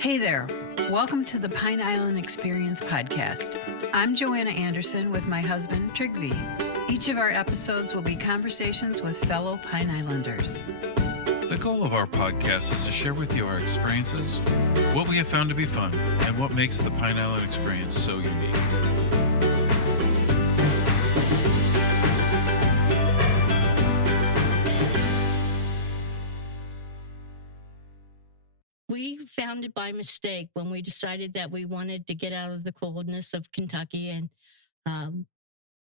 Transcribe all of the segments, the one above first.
Hey there. Welcome to the Pine Island Experience podcast. I'm Joanna Anderson with my husband, Trygve. Each of our episodes will be conversations with fellow Pine Islanders. The goal of our podcast is to share with you our experiences, what we have found to be fun, and what makes the Pine Island experience so unique. We found it by mistake when we decided that we wanted to get out of the coldness of Kentucky, and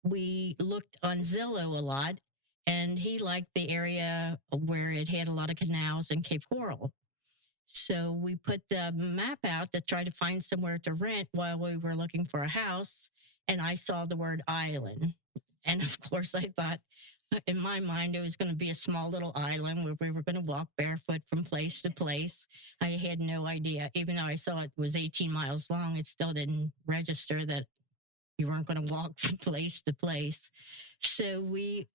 we looked on Zillow a lot, and he liked the area where it had a lot of canals and Cape Coral. So we put the map out to try to find somewhere to rent while we were looking for a house, and I saw the word island. And of course, I thought, in my mind, it was going to be a small little island where we were going to walk barefoot from place to place. I had no idea. Even though I saw it was 18 miles long, it still didn't register that you weren't going to walk from place to place. So we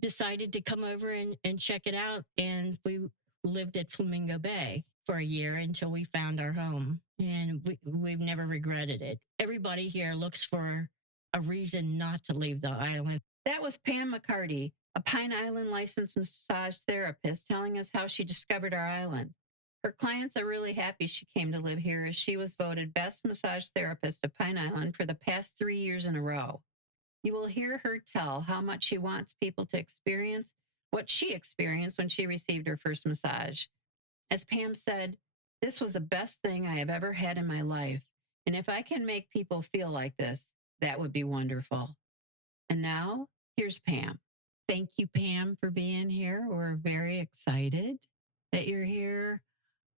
decided to come over and check it out. And we lived at Flamingo Bay for a year until we found our home. And we've never regretted it. Everybody here looks for a reason not to leave the island. That was Pam McCarty, a Pine Island licensed massage therapist, telling us how she discovered our island. Her clients are really happy she came to live here, as she was voted best massage therapist of Pine Island for the past 3 years in a row. You will hear her tell how much she wants people to experience what she experienced when she received her first massage. As Pam said, "This was the best thing I have ever had in my life, and if I can make people feel like this, that would be wonderful." And now, here's Pam. Thank you, Pam, for being here. We're very excited that you're here.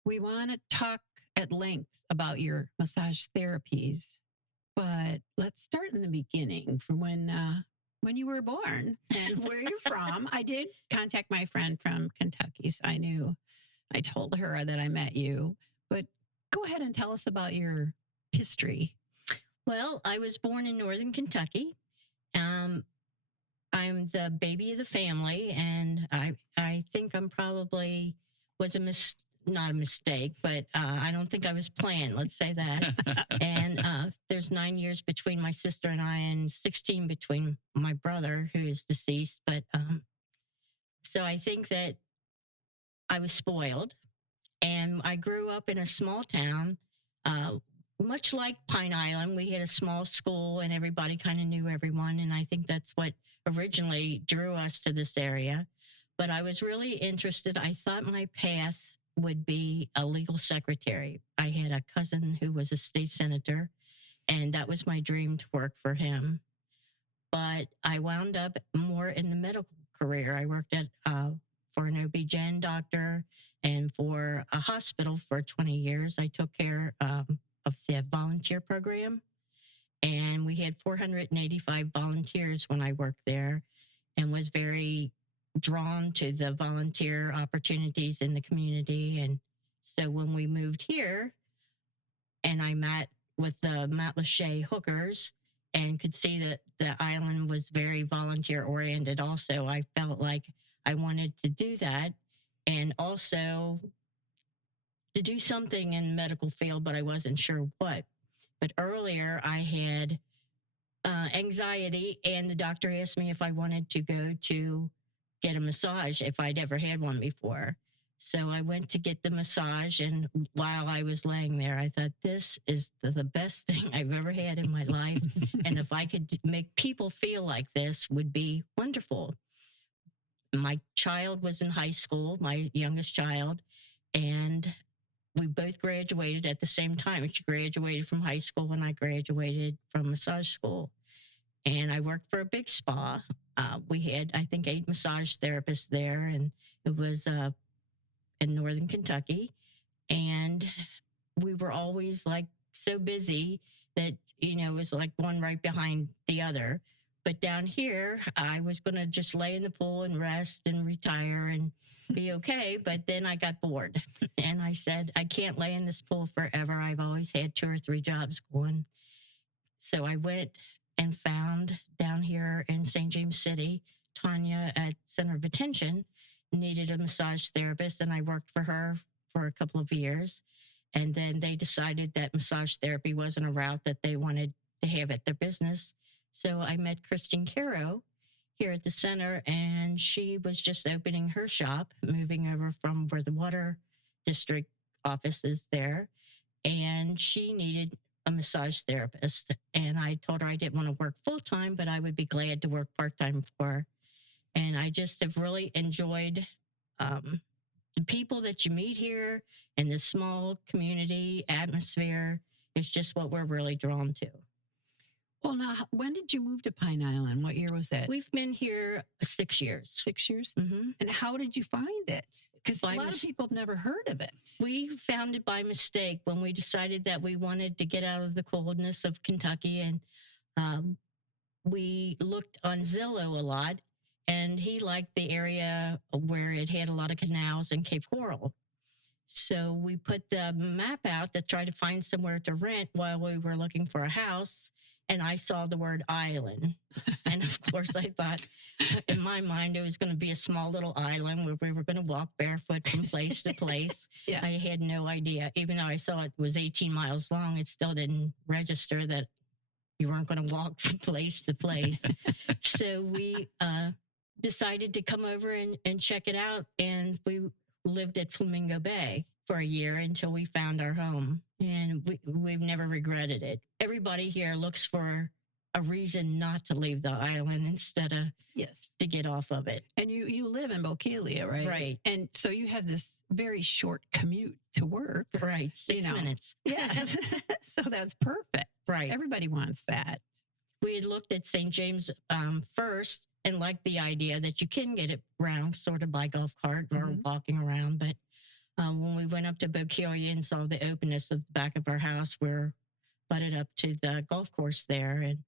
We want to talk at length about your massage therapies, but let's start in the beginning from when you were born and where you're from. I did contact my friend from Kentucky, so I told her that I met you, but go ahead and tell us about your history. Well, I was born in northern Kentucky. I'm the baby of the family, and I think I'm probably was not a mistake, but I don't think I was planned. Let's say that. And there's 9 years between my sister and I, and 16 between my brother, who is deceased. But so I think that I was spoiled, and I grew up in a small town. Much like Pine Island, we had a small school and everybody kind of knew everyone. And I think that's what originally drew us to this area. But I was really interested. I thought my path would be a legal secretary. I had a cousin who was a state senator, and that was my dream to work for him. But I wound up more in the medical career. I worked at for an OB-GYN doctor and for a hospital for 20 years. I took care of the volunteer program, and we had 485 volunteers when I worked there, and was very drawn to the volunteer opportunities in the community. And so when we moved here, and I met with the Matlacha hookers and could see that the island was very volunteer oriented also, I felt like I wanted to do that, and also to do something in the medical field, but I wasn't sure what. But earlier I had anxiety, and the doctor asked me if I wanted to go to get a massage, if I'd ever had one before. So I went to get the massage, and while I was laying there, I thought, this is the best thing I've ever had in my life. And if I could make people feel like this, would be wonderful. My child was in high school, my youngest child, and we both graduated at the same time. She graduated from high school when I graduated from massage school. And I worked for a big spa. We had, I think, 8 massage therapists there, and it was in northern Kentucky. And we were always like so busy that, it was like one right behind the other. But down here, I was going to just lay in the pool and rest and retire and be okay. But then I got bored, and I said, I can't lay in this pool forever. I've always had 2 or 3 jobs going. So I went and found down here in St. James City, Tanya at Center of Attention needed a massage therapist, and I worked for her for a couple of years. And then they decided that massage therapy wasn't a route that they wanted to have at their business. So I met Christine Caro here at the center, and she was just opening her shop, moving over from where the water district office is there. And she needed a massage therapist. And I told her I didn't want to work full time, but I would be glad to work part time for her. And I just have really enjoyed the people that you meet here and the small community atmosphere is just what we're really drawn to. Well, now, when did you move to Pine Island? What year was that? We've been here 6 years. 6 years? Mm-hmm. And how did you find it? Because a lot of people have never heard of it. We found it by mistake when we decided that we wanted to get out of the coldness of Kentucky. And we looked on Zillow a lot. And he liked the area where it had a lot of canals and Cape Coral. So we put the map out to try to find somewhere to rent while we were looking for a house. And I saw the word island. And of course, I thought in my mind it was going to be a small little island where we were going to walk barefoot from place to place. Yeah. I had no idea. Even though I saw it was 18 miles long, it still didn't register that you weren't going to walk from place to place. So we decided to come over and check it out. And we lived at Flamingo Bay for a year until we found our home. And we've never regretted it. Everybody here looks for a reason not to leave the island instead of to get off of it. And you live in Bokeelia, right? Right. And so you have this very short commute to work. Right. 6 minutes. Yeah. So that's perfect. Right. Everybody wants that. We had looked at St. James first and liked the idea that you can get it around sort of by golf cart or walking around. But when we went up to Bokeelia and saw the openness of the back of our house, we're butted up to the golf course there. And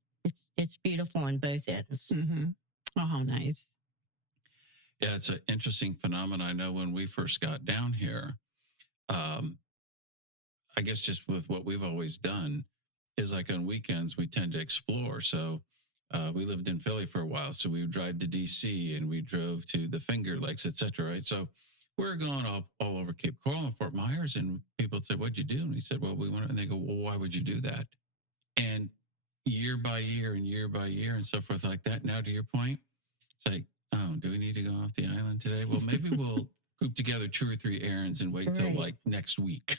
it's beautiful on both ends. Mm-hmm. Oh, how nice. Yeah, it's an interesting phenomenon. I know when we first got down here, I guess just with what we've always done is like on weekends, we tend to explore. So we lived in Philly for a while. So we would drive to DC and we drove to the Finger Lakes, et cetera, right? So we're going all over Cape Coral and Fort Myers, and people would say, "What'd you do?" And we said, "Well, we went," and they go, "Well, why would you do that?" And year by year and year by year and so forth like that. Now, to your point, it's like, oh, do we need to go off the island today? Well, maybe we'll group together 2 or 3 errands and wait till like next week.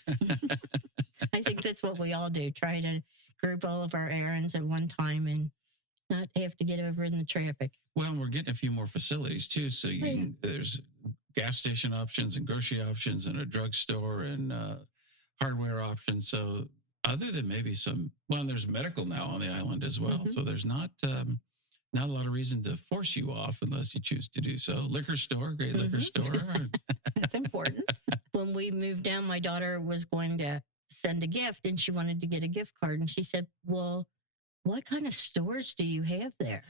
I think that's what we all do. Try to group all of our errands at one time and not have to get over in the traffic. Well, and we're getting a few more facilities too. So there's gas station options and grocery options and a drugstore and hardware options. So other than maybe there's medical now on the island as well. Mm-hmm. So there's not a lot of reason to force you off unless you choose to do so. Liquor store, great liquor store. That's important. When we moved down, my daughter was going to send a gift and she wanted to get a gift card. And she said, "Well, what kind of stores do you have there?"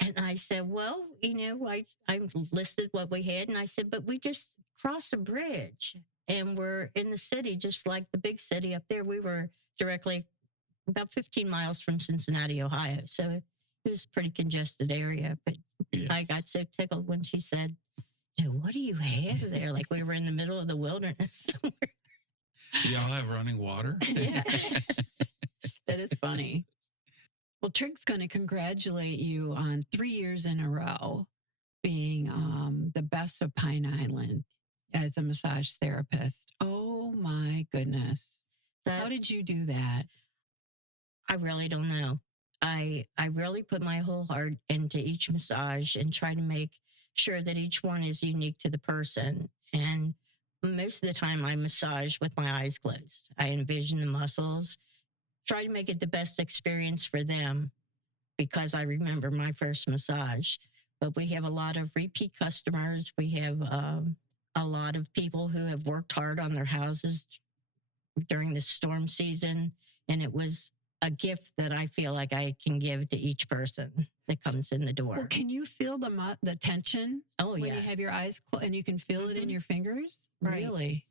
And I said, "Well, I listed what we had." And I said, "But we just crossed a bridge and we're in the city, just like the big city up there." We were directly about 15 miles from Cincinnati, Ohio. So it was a pretty congested area. But yes. I got so tickled when she said, "What do you have there?" Like we were in the middle of the wilderness somewhere. Do y'all have running water? Yeah. That is funny. Well, Trig's going to congratulate you on 3 years in a row being the best of Pine Island as a massage therapist. Oh, my goodness. How did you do that? I really don't know. I really put my whole heart into each massage and try to make sure that each one is unique to the person. And most of the time I massage with my eyes closed. I envision the muscles, try to make it the best experience for them because I remember my first massage. But we have a lot of repeat customers. We have a lot of people who have worked hard on their houses during the storm season. And it was a gift that I feel like I can give to each person that comes in the door. Well, can you feel the tension? Oh, yeah. When you have your eyes closed and you can feel it in your fingers? Right. Really?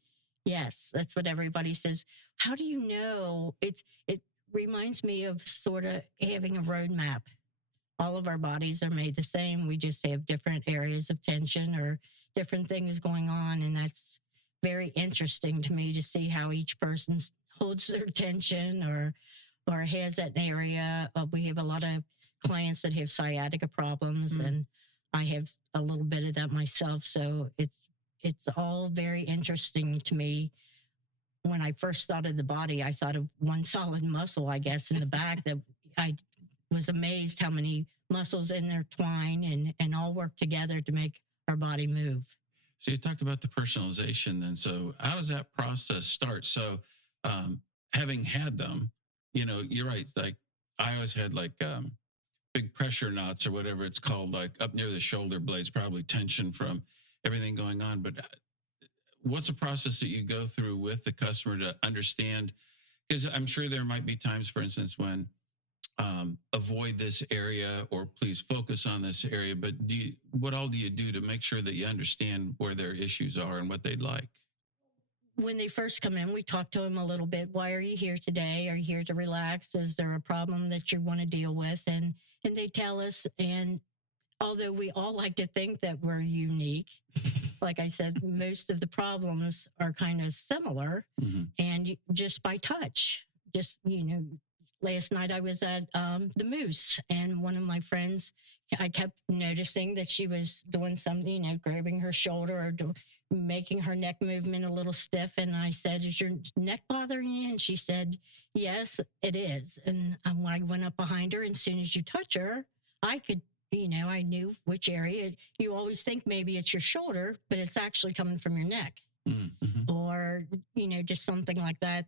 Yes. That's what everybody says. How do you know? It reminds me of sort of having a roadmap. All of our bodies are made the same. We just have different areas of tension or different things going on. And that's very interesting to me to see how each person holds their tension or has that area. We have a lot of clients that have sciatica problems, and I have a little bit of that myself. So it's all very interesting to me. When I first thought of the body, I thought of one solid muscle, I guess, in the back that I was amazed how many muscles intertwine and all work together to make our body move. So you talked about the personalization then. So how does that process start? So having had them, you're right. Like I always had like big pressure knots or whatever it's called, like up near the shoulder blades, probably tension from everything going on. But what's the process that you go through with the customer to understand? Because I'm sure there might be times, for instance, when avoid this area or please focus on this area. But what all do you do to make sure that you understand where their issues are and what they'd like? When they first come in, we talk to them a little bit. Why are you here today? Are you here to relax? Is there a problem that you want to deal with? And they tell us. And although we all like to think that we're unique, like I said, most of the problems are kind of similar, and just by touch. Just, last night I was at the Moose, and one of my friends, I kept noticing that she was doing something, grabbing her shoulder or making her neck movement a little stiff. And I said, "Is your neck bothering you?" And she said, "Yes, it is." And I went up behind her, and as soon as you touch her, I could, I knew which area. You always think maybe it's your shoulder, but it's actually coming from your neck. Or, just something like that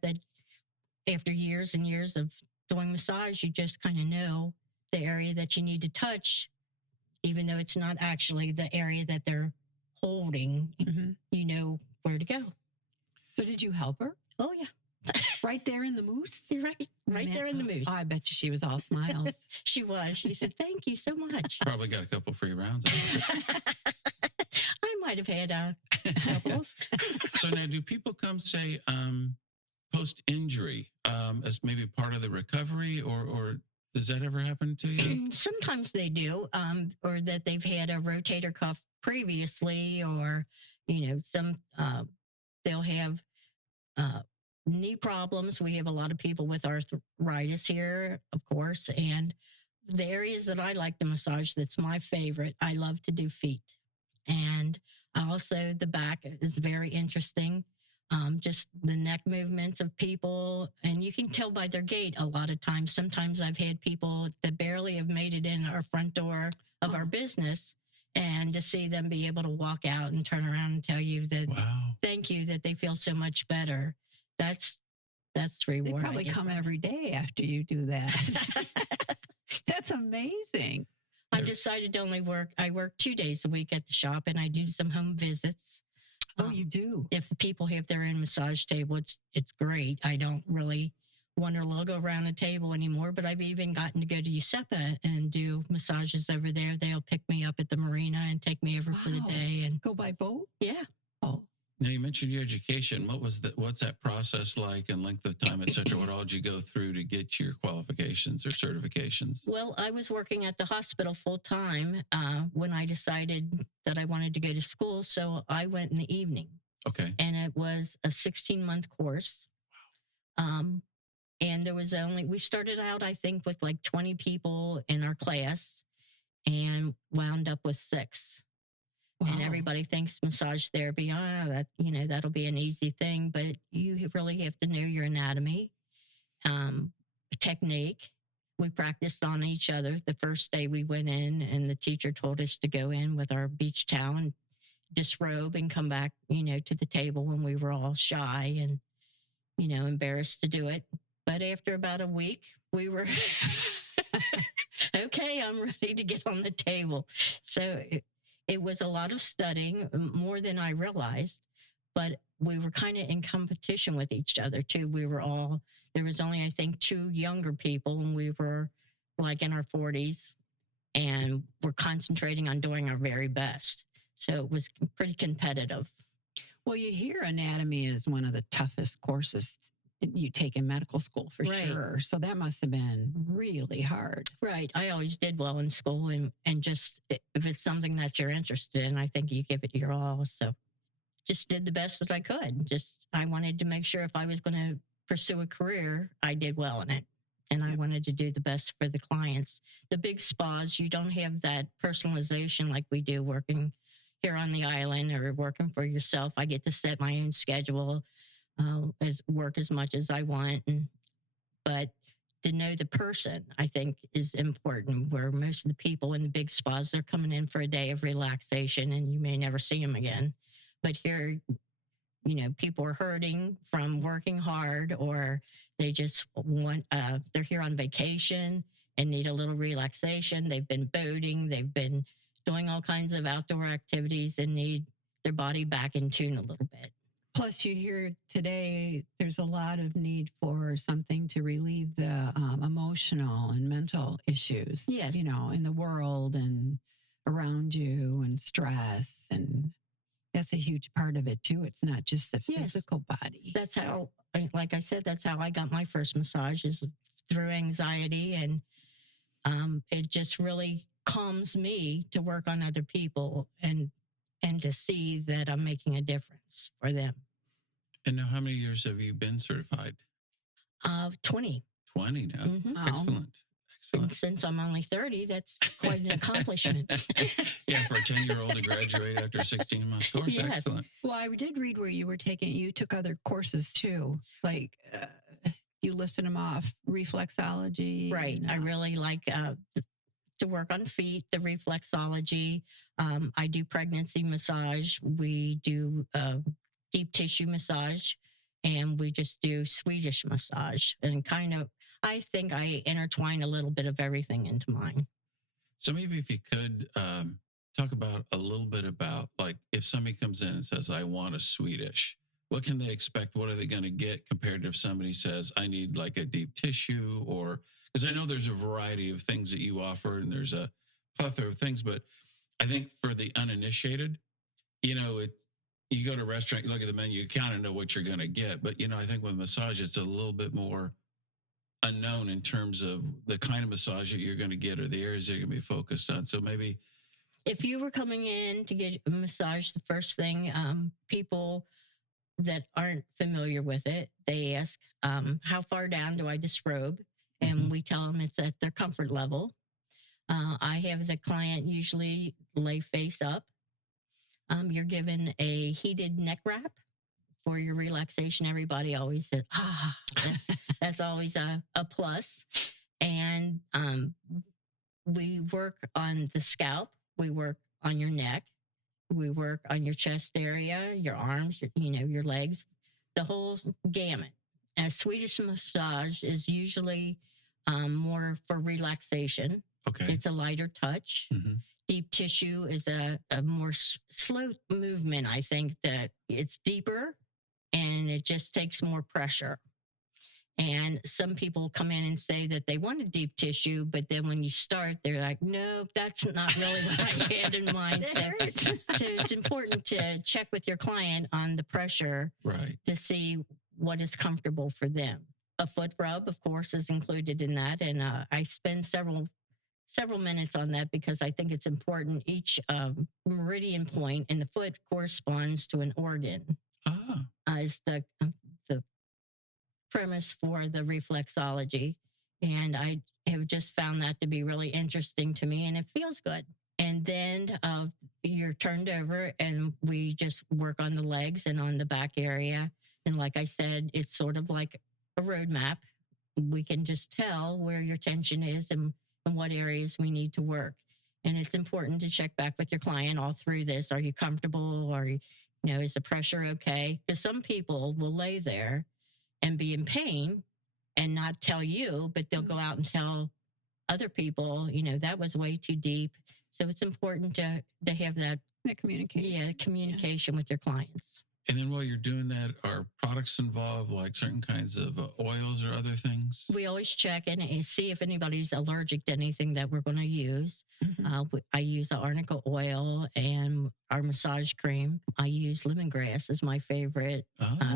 after years and years of doing massage, you just kind of know the area that you need to touch, even though it's not actually the area that they're holding. You know where to go. So did you help her? Oh, yeah. Right there in the Moose? Right there in the Moose. Oh, I bet you she was all smiles. She was. She said, "Thank you so much." Probably got a couple free rounds. I might have had a couple of. So now, do people come say post-injury as maybe part of the recovery, or does that ever happen to you? Sometimes they do, or that they've had a rotator cuff previously, or some they'll have knee problems. We have a lot of people with arthritis here, of course, and the areas that I like to massage, that's my favorite. I love to do feet, and also the back is very interesting. Just the neck movements of people, and you can tell by their gait a lot of times. Sometimes I've had people that barely have made it in our front door of our business, and to see them be able to walk out and turn around and tell you that thank you, that they feel so much better. That's rewarding. They probably come every day after you do that. That's amazing. I've decided to I work 2 days a week at the shop, and I do some home visits. Oh, you do? If the people have their own massage table, it's great. I don't really want to logo around a table anymore, but I've even gotten to go to USEPA and do massages over there. They'll pick me up at the marina and take me over for the day. And go by boat? Yeah. Oh. Now, you mentioned your education. What's that process like, and length of time, et cetera? What all did you go through to get your qualifications or certifications? Well, I was working at the hospital full time when I decided that I wanted to go to school. So I went in the evening. Okay. And it was a 16-month course. And we started out, I think, with like 20 people in our class and wound up with 6. Wow. And everybody thinks massage therapy, that'll be an easy thing, but you really have to know your anatomy, technique. We practiced on each other. The first day we went in, and the teacher told us to go in with our beach towel and disrobe and come back, to the table when we were all shy and, embarrassed to do it. But after about a week, we were okay, I'm ready to get on the table. So it was a lot of studying, more than I realized, but we were kind of in competition with each other too. There was only, I think, 2 younger people, and we were like in our 40s, and we're concentrating on doing our very best. So it was pretty competitive. Well, you hear anatomy is one of the toughest courses you take in medical school for sure. So that must have been really hard. Right. I always did well in school, and just if it's something that you're interested in, I think you give it your all. So just did the best that I could. I wanted to make sure if I was going to pursue a career, I did well in it. And I wanted to do the best for the clients. The big spas, you don't have that personalization like we do working here on the island or working for yourself. I get to set my own schedule, work as much as I want. But to know the person, I think, is important. Where most of the people in the big spas, they're coming in for a day of relaxation and you may never see them again. But here, people are hurting from working hard, or they just want, they're here on vacation and need a little relaxation. They've been boating, they've been doing all kinds of outdoor activities and need their body back in tune a little bit. Plus, you hear today there's a lot of need for something to relieve the emotional and mental issues, Yes. In the world and around you, and stress. And that's a huge part of it, too. It's not just the Yes. physical body. That's how, like I said, that's how I got my first massage, is through anxiety. And it just really calms me to work on other people and to see that I'm making a difference for them. And now, how many years have you been certified? 20. 20 now. Mhm. Wow. Excellent. And Excellent. since I'm only 30, that's quite an accomplishment. Yeah, for a 10-year-old to graduate after a 16-month course. Yes. Excellent. Well, I did read where you took other courses, too. Like, you listed them off, reflexology. Right. and, I really like to work on feet, the reflexology. I do pregnancy massage. We do deep tissue massage, and we just do Swedish massage. And I think I intertwine a little bit of everything into mine. So maybe if you could talk about a little bit about, like, if somebody comes in and says, I want a Swedish, what can they expect? What are they going to get compared to if somebody says, I need like a deep tissue? Or, because I know there's a variety of things that you offer and there's a plethora of things, but I think for the uninitiated, you go to a restaurant, you look at the menu, you kind of know what you're going to get. But, I think with massage, it's a little bit more unknown in terms of the kind of massage that you're going to get or the areas that you're going to be focused on. So maybe If you were coming in to get a massage, the first thing, people that aren't familiar with it, they ask, how far down do I disrobe? And we tell them it's at their comfort level. I have the client usually lay face up. You're given a heated neck wrap for your relaxation. Everybody always says, that's always a plus. And we work on the scalp. We work on your neck. We work on your chest area, your arms, your legs, the whole gamut. A Swedish massage is usually more for relaxation. okay. It's a lighter touch. Mhm. Deep tissue is a more slow movement. I think that it's deeper and it just takes more pressure. And some people come in and say that they want a deep tissue, but then when you start, they're like, no, that's not really what I had in mind. So it's important to check with your client on the pressure Right. to see what is comfortable for them. A foot rub, of course, is included in that. And I spend several minutes on that because I think it's important. Each meridian point in the foot corresponds to an organ. Is the premise for the reflexology. And I have just found that to be really interesting to me, and it feels good. And then you're turned over and we just work on the legs and on the back area. And like I said, it's sort of like a roadmap. We can just tell where your tension is and what areas we need to work. And it's important to check back with your client all through this. Are you comfortable? Or, is the pressure okay? Because some people will lay there and be in pain and not tell you, but they'll go out and tell other people, that was way too deep. So it's important to have that communication with your clients. And then while you're doing that, are products involved, like certain kinds of oils or other things? We always check and see if anybody's allergic to anything that we're going to use. I use the arnica oil and our massage cream. I use lemongrass as my favorite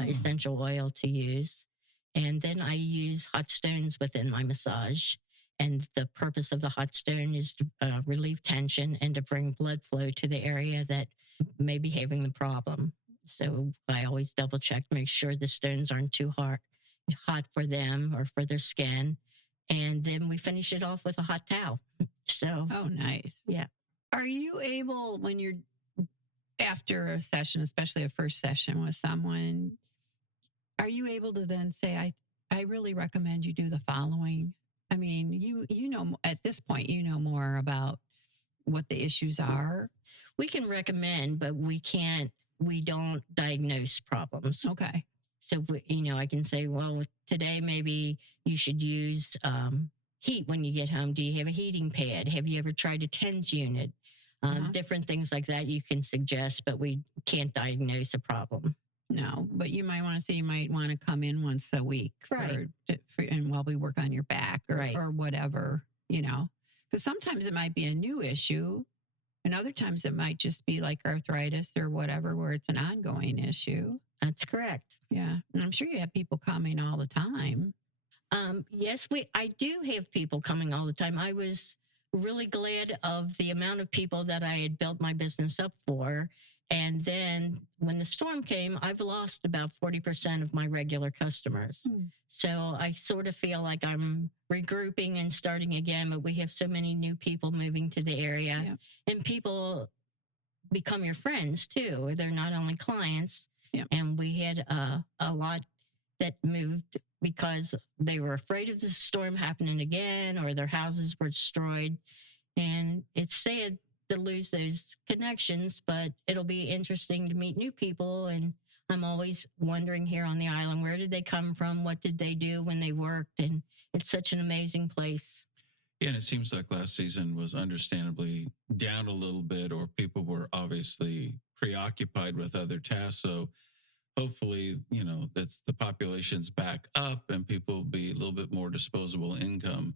essential oil to use. And then I use hot stones within my massage. And the purpose of the hot stone is to relieve tension and to bring blood flow to the area that may be having the problem. So I always double check, make sure the stones aren't too hot for them or for their skin. And then we finish it off with a hot towel. So, Oh, nice. yeah. Are you able, when you're after a session, especially a first session with someone, are you able to then say, I really recommend you do the following? I mean, you know, at this point, you know more about what the issues are. We can recommend, but we don't diagnose problems. Okay. So, I can say, well, today maybe you should use heat when you get home. Do you have a heating pad? Have you ever tried a TENS unit? Different things like that you can suggest, but we can't diagnose a problem. No, but you might want to say you might want to come in once a week, Right. and while we work on your back or, Right. or whatever, because sometimes it might be a new issue, and other times it might just be like arthritis or whatever, where it's an ongoing issue. That's correct. Yeah, and I'm sure you have people coming all the time. Yes, I do have people coming all the time. I was really glad of the amount of people that I had built my business up for. And then when the storm came, I've lost about 40% of my regular customers. So I sort of feel like I'm regrouping and starting again, but we have so many new people moving to the area. Yeah. And people become your friends too. They're not only clients. Yeah. And we had a lot that moved because they were afraid of the storm happening again, or their houses were destroyed. And it's sad to lose those connections, but it'll be interesting to meet new people. And I'm always wondering here on the island, where did they come from? What did they do when they worked? And it's such an amazing place. Yeah, and it seems like last season was understandably down a little bit, or people were obviously preoccupied with other tasks. So hopefully, that's the population's back up and people will be a little bit more disposable income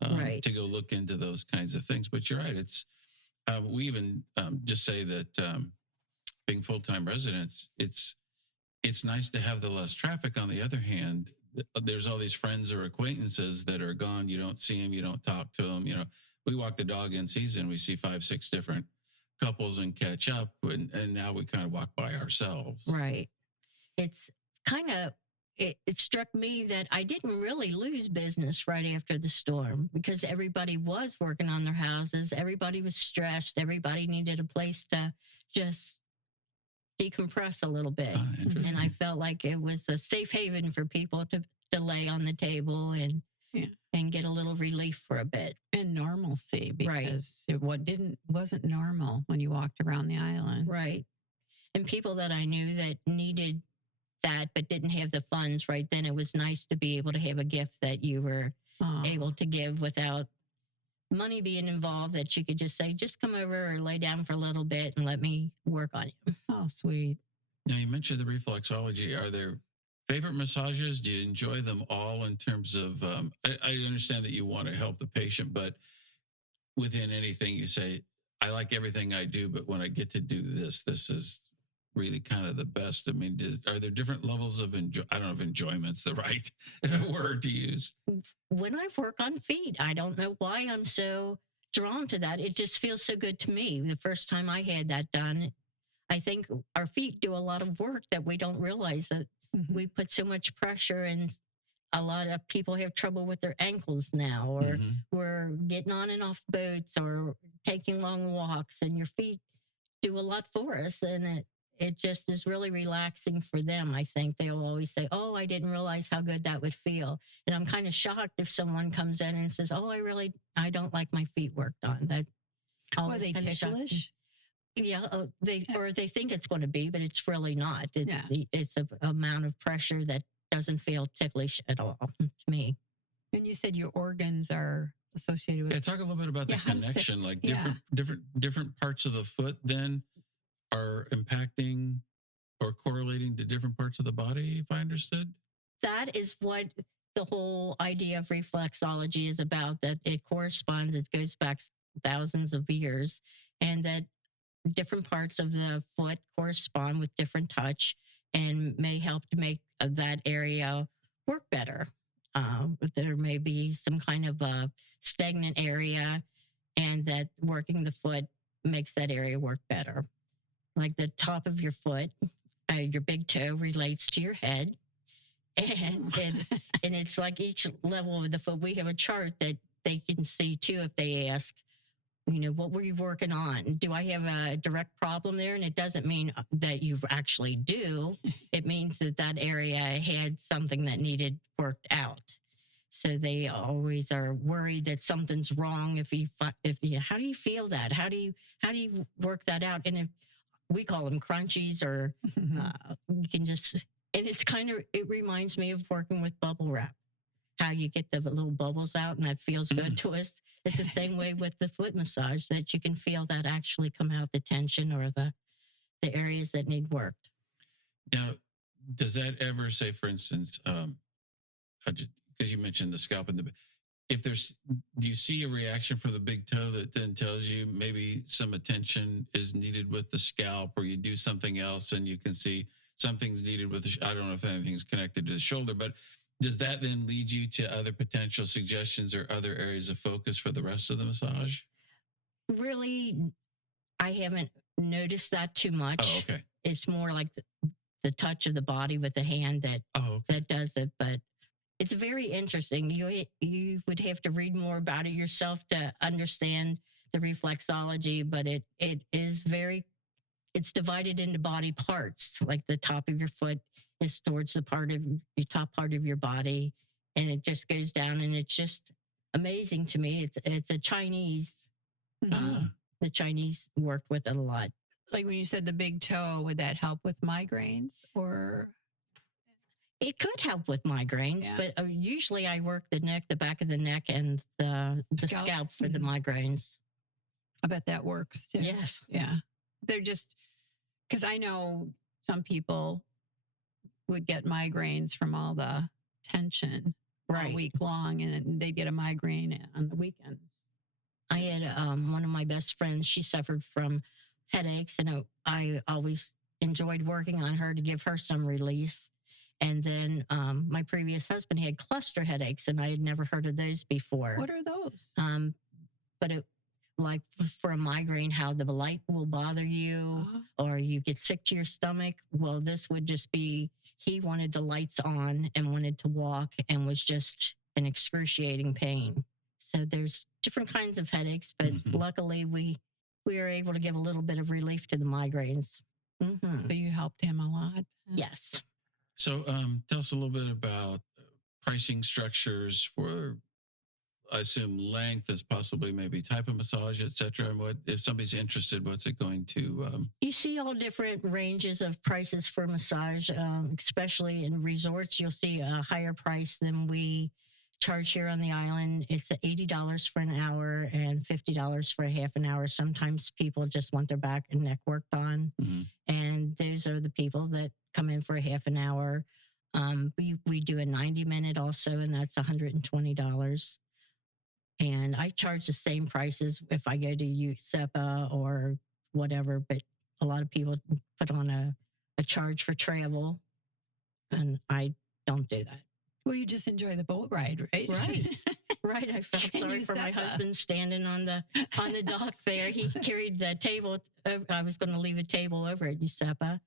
Right. to go look into those kinds of things. But you're right. It's we even just say that being full-time residents, it's nice to have the less traffic. On the other hand, there's all these friends or acquaintances that are gone. You don't see them. You don't talk to them. We walk the dog in season. We see 5-6 different couples and catch up. And now we kind of walk by ourselves. Right. It's kind of, it struck me that I didn't really lose business right after the storm because everybody was working on their houses. Everybody was stressed. Everybody needed a place to just decompress a little bit. Interesting. And I felt like it was a safe haven for people to lay on the table and get a little relief for a bit. And normalcy, Right. because it wasn't normal when you walked around the island. Right. And people that I knew that needed that but didn't have the funds right then, it was nice to be able to have a gift that you were able to give without money being involved, that you could just say, just come over or lay down for a little bit and let me work on you. Oh, sweet. Now, you mentioned the reflexology. Are there favorite massages? Do you enjoy them all in terms of, I understand that you want to help the patient, but within anything you say, I like everything I do, but when I get to do this is really kind of the best. I mean, are there different levels of I don't know if enjoyment's the right word to use. When I work on feet, I don't know why I'm so drawn to that. It just feels so good to me. The first time I had that done, I think our feet do a lot of work that we don't realize that we put so much pressure, and a lot of people have trouble with their ankles now, or we're getting on and off boats or taking long walks, and your feet do a lot for us. And it just is really relaxing for them. I think they'll always say, oh, I didn't realize how good that would feel. And I'm kind of shocked if someone comes in and says, oh, I don't like my feet worked on. That Were they ticklish? Yeah, they think it's going to be, but it's really not. It's an amount of pressure that doesn't feel ticklish at all to me. And you said your organs are associated with. Yeah, talk a little bit about the connection. Like different parts of the foot then are impacting or correlating to different parts of the body, if I understood. That is what the whole idea of reflexology is about, that it corresponds, it goes back thousands of years, and that different parts of the foot correspond with different touch and may help to make that area work better. There may be some kind of a stagnant area, and that working the foot makes that area work better. Like the top of your foot, your big toe relates to your head. And it's like each level of the foot, we have a chart that they can see too if they ask, what were you working on? Do I have a direct problem there? And it doesn't mean that you actually do. It means that that area had something that needed worked out. So they always are worried that something's wrong. How do you feel that? How do you work that out? And if we call them crunchies, or you can just, and it reminds me of working with bubble wrap. How you get the little bubbles out, and that feels good to us. It's the same way with the foot massage, that you can feel that actually come out, the tension or the areas that need worked. Now, does that ever say, for instance, because you mentioned the scalp and do you see a reaction from the big toe that then tells you maybe some attention is needed with the scalp, or you do something else and you can see something's needed with I don't know if anything's connected to the shoulder, but does that then lead you to other potential suggestions or other areas of focus for the rest of the massage? Really, I haven't noticed that too much. Oh, okay. It's more like the touch of the body with the hand that does it. But it's very interesting. You would have to read more about it yourself to understand the reflexology, but it is it's divided into body parts. Like the top of your foot is towards the top part of your body, and it just goes down, and it's just amazing to me. It's a Chinese. The Chinese work with it a lot. Like when you said the big toe, would that help with migraines, or? It could help with migraines, but usually I work the neck, the back of the neck, and the scalp for the migraines. I bet that works too. Yes. Yeah. They're just, because I know some people would get migraines from all the tension all week long, and they'd get a migraine on the weekends. I had one of my best friends. She suffered from headaches, and I always enjoyed working on her to give her some relief. And then my previous husband had cluster headaches, and I had never heard of those before. What are those? But like for a migraine, how the light will bother you, or you get sick to your stomach. Well, this would just be, he wanted the lights on and wanted to walk, and was just an excruciating pain. So there's different kinds of headaches, but luckily we were able to give a little bit of relief to the migraines. So you helped him a lot? Yes. So tell us a little bit about pricing structures for, I assume, length as possibly maybe type of massage, et cetera. And what, if somebody's interested, what's it going to? You see all different ranges of prices for massage, especially in resorts. You'll see a higher price than we charge here on the island. It's $80 for an hour and $50 for a half an hour. Sometimes people just want their back and neck worked on. And those are the people that come in for a half an hour. We do a 90-minute also, and that's $120. And I charge the same prices if I go to SEPA or whatever, but a lot of people put on a charge for travel, and I don't do that. Well, you just enjoy the boat ride, right? Right. I felt sorry for my husband standing on the dock there. He carried the table. I was going to leave a table over at USEPA,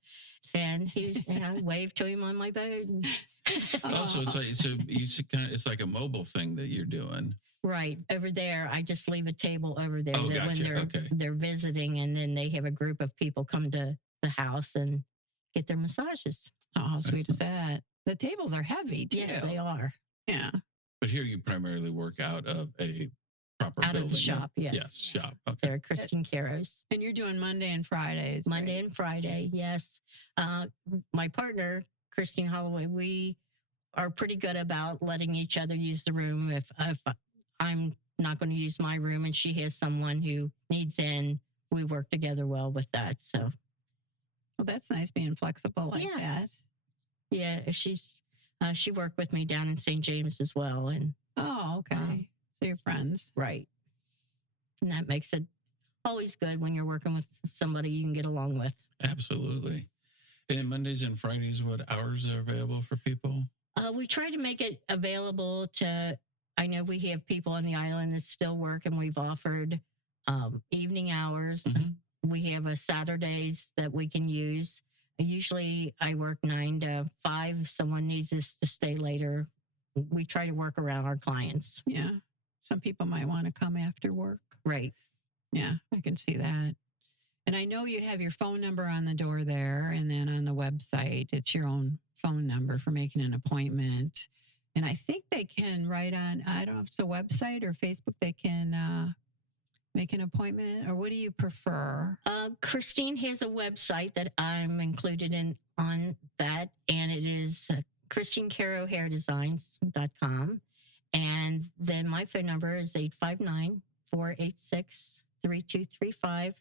and I waved to him on my boat. Also, it's like a mobile thing that you're doing. Right. Over there, I just leave a table over there Gotcha. when they're visiting, and then they have a group of people come to the house and get their massages. Oh, how sweet is that? The tables are heavy, too. Yes, they are. Yeah. But here you primarily work out of a proper building. Of the shop, yes. Yes, shop. Okay. They're Christine Caro's. And you're doing Monday and Fridays. Monday and Friday, yes. My partner, Christine Holloway, we are pretty good about letting each other use the room. If I'm not going to use my room and she has someone who needs in, we work together well with that. So, well, that's nice being flexible like that. Yeah, she worked with me down in St. James as well, and okay. So you're friends, right? And that makes it always good when you're working with somebody you can get along with. Absolutely. And Mondays and Fridays, what hours are available for people? We try to make it available to. I know we have people on the island that still work, and we've offered evening hours. We have Saturdays that we can use. Usually I work 9 to 5. If someone needs us to stay later, we try to work around our clients. Yeah. Some people might want to come after work. Right. Yeah, I can see that. And I know you have your phone number on the door there, and then on the website, it's your own phone number for making an appointment. And I think they can write on, I don't know if it's a website or Facebook, they can make an appointment, or what do you prefer? Christine has a website that I'm included in on that, and it is ChristineCaroHairDesigns.com. And then my phone number is 859-486-3235.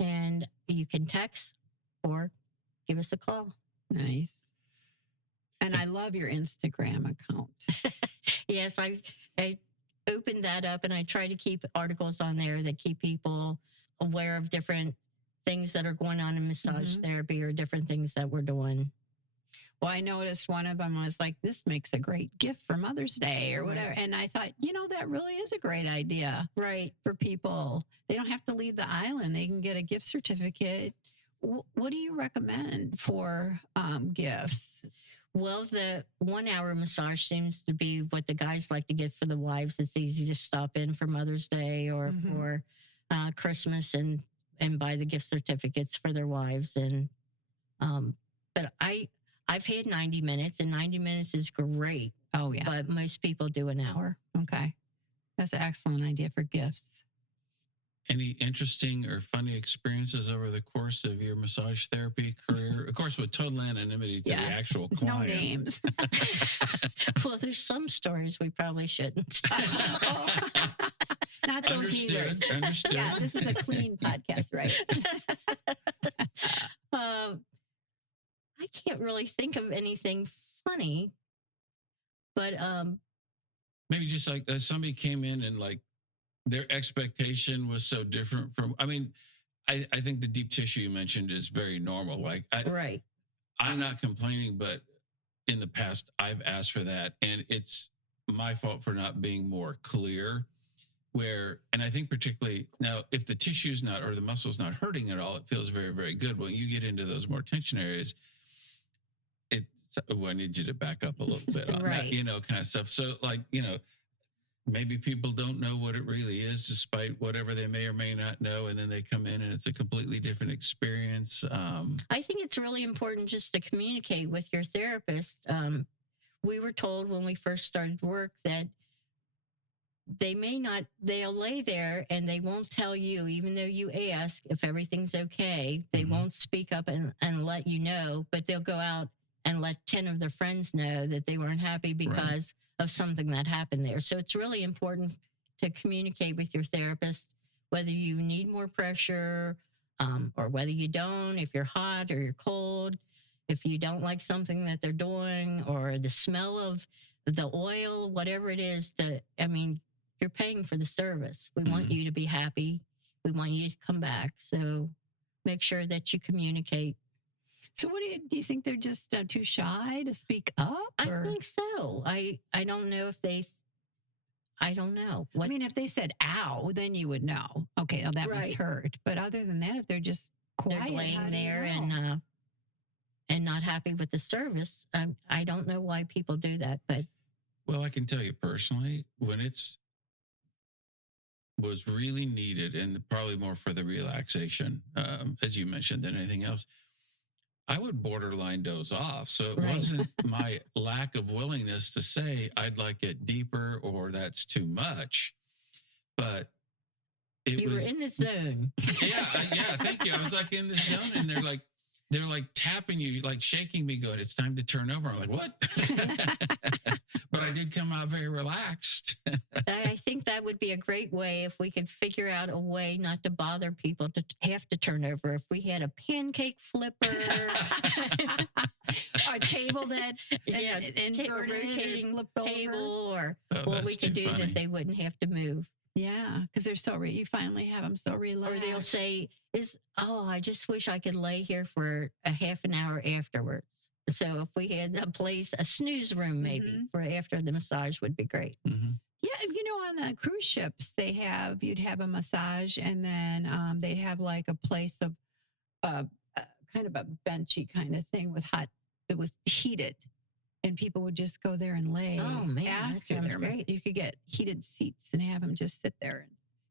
And you can text or give us a call. Nice. And I love your Instagram account. Yes, I opened that up, and I try to keep articles on there that keep people aware of different things that are going on in massage therapy or different things that we're doing. Well, I noticed one of them was like, this makes a great gift for Mother's Day or whatever. And I thought, that really is a great idea. Right. For people. They don't have to leave the island. They can get a gift certificate. What do you recommend for gifts? Well, the 1 hour massage seems to be what the guys like to get for the wives. It's easy to stop in for Mother's Day or for Christmas and buy the gift certificates for their wives. And but I've had 90 minutes, and 90 minutes is great. Oh, yeah. But most people do an hour. Okay. That's an excellent idea for gifts. Any interesting or funny experiences over the course of your massage therapy career? Of course, with total anonymity to the actual client. No names. Well, there's some stories we probably shouldn't. Not those either. Understood. Yeah, this is a clean podcast, right? I can't really think of anything funny, but maybe just like somebody came in and like their expectation was so different from. I mean, I think the deep tissue you mentioned is very normal. Like, right. I'm not complaining, but in the past I've asked for that, and it's my fault for not being more clear. And I think particularly now, if the tissue's not or the muscle's not hurting at all, it feels very, very good. When you get into those more tension areas, I need you to back up a little bit on right. that, kind of stuff. So like, maybe people don't know what it really is, despite whatever they may or may not know. And then they come in and it's a completely different experience. I think it's really important just to communicate with your therapist. We were told when we first started work that they'll lay there and they won't tell you, even though you ask if everything's okay. They won't speak up and let you know, but they'll go out and let 10 of their friends know that they weren't happy because of something that happened there. So it's really important to communicate with your therapist, whether you need more pressure or whether you don't, if you're hot or you're cold, if you don't like something that they're doing or the smell of the oil, whatever it is. You're paying for the service. We want you to be happy. We want you to come back. So make sure that you communicate. So what do you think they're just too shy to speak up? I think so. I don't know if I don't know. If they said ow, then you would know. Okay, that must hurt. But other than that, if they're just quiet, they're laying there and not happy with the service, I don't know why people do that. But well, I can tell you personally, when was really needed, and probably more for the relaxation, as you mentioned, than anything else, I would borderline doze off. So it wasn't my lack of willingness to say I'd like it deeper or that's too much, but you were in the zone. Yeah, thank you. I was like in the zone, and they're like tapping you, like shaking me, going, "It's time to turn over." I'm like, "What?" But I did come out very relaxed. I think that would be a great way if we could figure out a way not to bother people to have to turn over. If we had a pancake flipper, a table that a rotating table, or what we could do funny. that they wouldn't have to move. Yeah, because they're you finally have them so relaxed. Or they'll say, I just wish I could lay here for a half an hour afterwards. So if we had a snooze room maybe for after the massage would be great. Mm-hmm. Yeah, on the cruise ships, you'd have a massage, and then they'd have like a place of kind kind of a benchy kind of thing with hot. It was heated, and people would just go there and lay. Oh, man, that after sounds their great. You could get heated seats and have them just sit there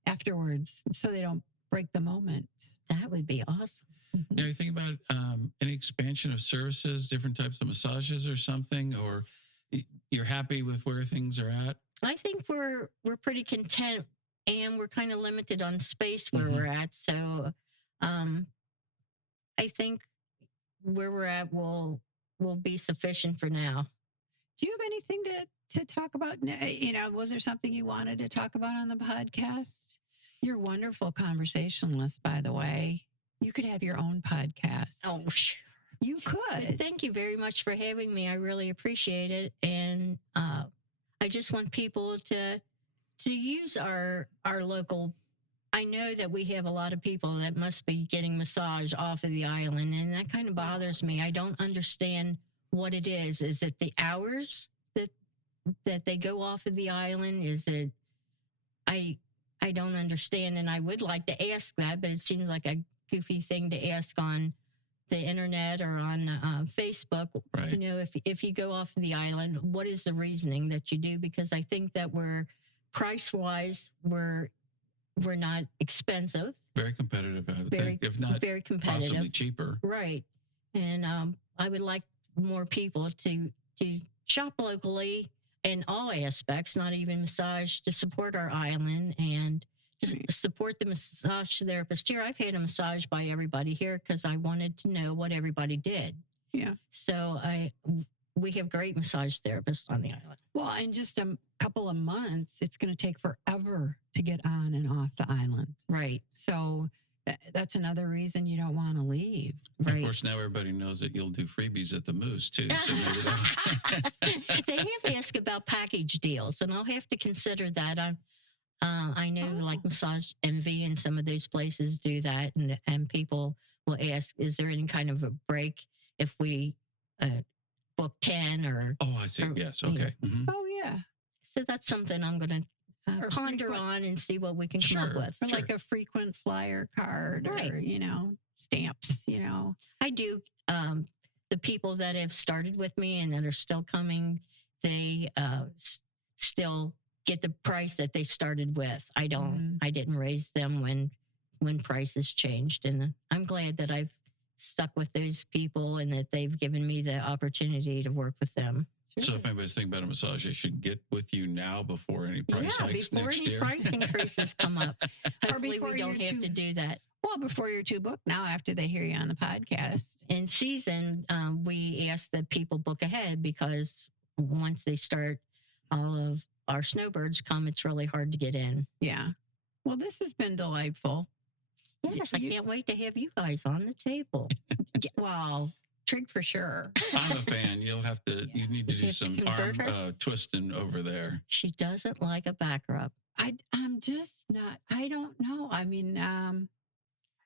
afterwards, so they don't break the moment. That would be awesome. Now, you think about any expansion of services, different types of massages or something, or you're happy with where things are at? I think we're pretty content, and we're kind of limited on space where we're at. So, I think where we're at will be sufficient for now. Do you have anything to talk about? You know, was there something you wanted to talk about on the podcast? You're a wonderful conversationalist, by the way. You could have your own podcast. Oh, sure. You could. Thank you very much for having me. I really appreciate it, and I just want people to use our local. I know that we have a lot of people that must be getting massage off of the island, and that kind of bothers me. I don't understand what it is. Is it the hours that they go off of the island? Is it? I don't understand, and I would like to ask that, but it seems like a goofy thing to ask on the internet or on Facebook. Right. You know, if you go off of the island, what is the reasoning that you do? Because I think that we're price wise, we're not expensive. Very competitive, I would Very, think, if not very competitive. possibly cheaper. Right. And I would like more people to shop locally in all aspects, not even massage, to support our island and support the massage therapist here. I've had a massage by everybody here because I wanted to know what everybody did. Yeah. So we have great massage therapists on the island. Well, in just a couple of months, it's going to take forever to get on and off the island. Right. So that's another reason you don't want to leave. Of Right. course, now everybody knows that you'll do freebies at the Moose, too. So maybe that- They have asked about package deals, and I'll have to consider that. I know like Massage MV and some of those places do that, and people will ask, is there any kind of a break if we book 10 or... Oh, I see. Or- Yes. Okay. Mhm. Oh, yeah. So that's something I'm going to Or ponder frequent- on and see what we can come up Sure. with. Or like a frequent flyer card or, Right. you know, stamps, you know. I do. The people that have started with me and that are still coming, they still get the price that they started with. I don't. Mhm. I didn't raise them when prices changed, and I'm glad that I've stuck with those people and that they've given me the opportunity to work with them. So if anybody's thinking about a massage, they should get with you now before any price hikes before next any year. price increases come up. Hopefully, before we don't you're have to do that. Well, before you're too booked now, after they hear you on the podcast. In season, we ask that people book ahead because once they start, all of our snowbirds come, it's really hard to get in. Yeah. Well, this has been delightful. Yes, I You- can't wait to have you guys on the table. Yeah, well, Trig for sure. I'm a fan. You'll have to. You need to You do have to some convert arm twisting over there. She doesn't like a back rub. I'm just not, I don't know. I mean,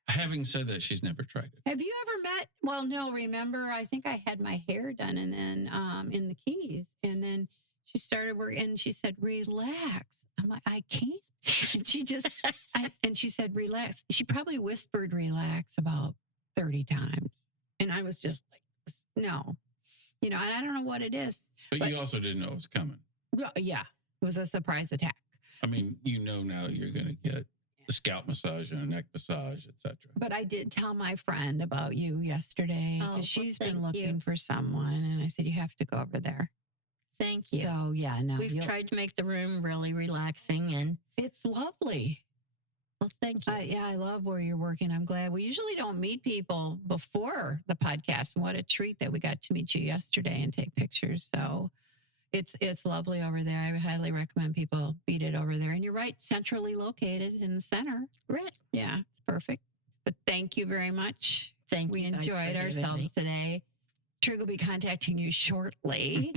Having said that, she's never tried it. have you ever met? Well, no, remember, I think I had my hair done and then in the Keys. And then she started work and she said, relax. I'm like, I can't. And she just, and she said, relax. She probably whispered relax about 30 times. And I was just like, no, you know, and I don't know what it is. But you also didn't know it was coming. Well, yeah, it was a surprise attack. I mean, you know now you're going to get a scalp massage and a neck massage, etc. But I did tell my friend about you yesterday Oh, because well, she's been thank you. looking for someone. And I said, you have to go over there. Thank you. So, yeah, no, We've tried to make the room really relaxing, and it's lovely. well, thank you. Yeah, I love where you're working. I'm glad. We usually don't meet people before the podcast. And what a treat that we got to meet you yesterday and take pictures. So it's lovely over there. I would highly recommend people beat it over there. And you're right, centrally located in the center. Right. Yeah, it's perfect. But thank you very much. Thank We you. guys for enjoyed having ourselves me. today. Trig will be contacting you shortly.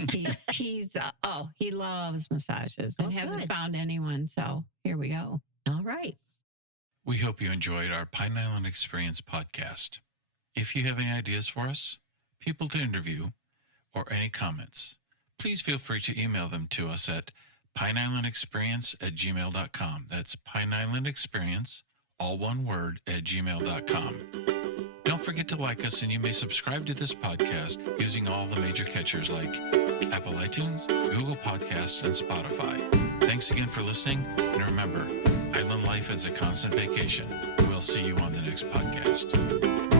He loves massages and Oh, hasn't good. found anyone. So here we go. All right. We hope you enjoyed our Pine Island Experience podcast. If you have any ideas for us, people to interview, or any comments, please feel free to email them to us at pineislandexperience@gmail.com. That's pineislandexperience, all one word, @gmail.com. Don't forget to like us, and you may subscribe to this podcast using all the major catchers like Apple iTunes, Google Podcasts, and Spotify. Thanks again for listening, and remember, island life is a constant vacation. We'll see you on the next podcast.